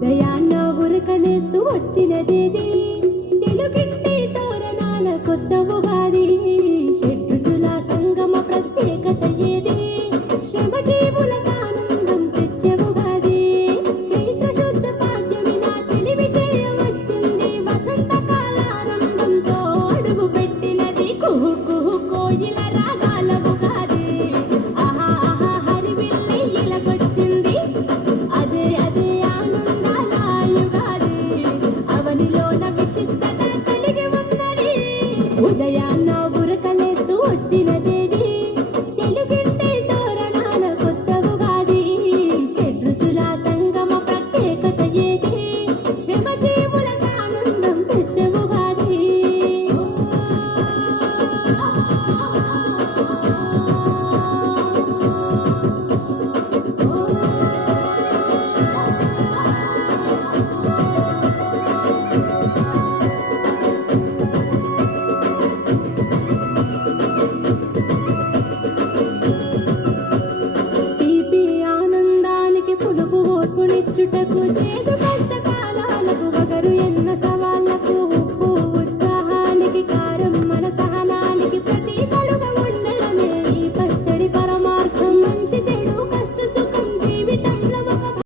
దయాన్న ఉరకలేస్తూ వచ్చినదేది తెలుగింటి తోరణాల కొత్త ఉగాది షడ్రుచుల సంగమ ప్రత్యేకత ఏది శ్రమజీవులకు ఆనందం తెచ్చే ఉగాది చైత్ర శుద్ధ పాడ్యమి నా చెలిమి చేయవచ్చింది వసంత కాలారంభంతో అడుగు పెట్టినది కుహు కుహు కోయిల రాగాల ఉగాది ఆహా ఆహా హరివిల్లి ఇలకొచ్చింది అదే అదే ఆనందాల యుగాది అవనిలోన విశిష్టత కలిగి ఉన్నది ఉదయాన్న ఉరకలేస్తూ వచ్చినదేది తెలుగింటి తోరణాల కొత్త ఉగాది షడ్రుచుల సంగమ ప్రత్యేకత ఏది శ్రమజీవులకు ఆనందం తెచ్చే ఉగాది తీపి ఆనందానికి పులుపు ఓర్పునిచ్చుటకు చేదు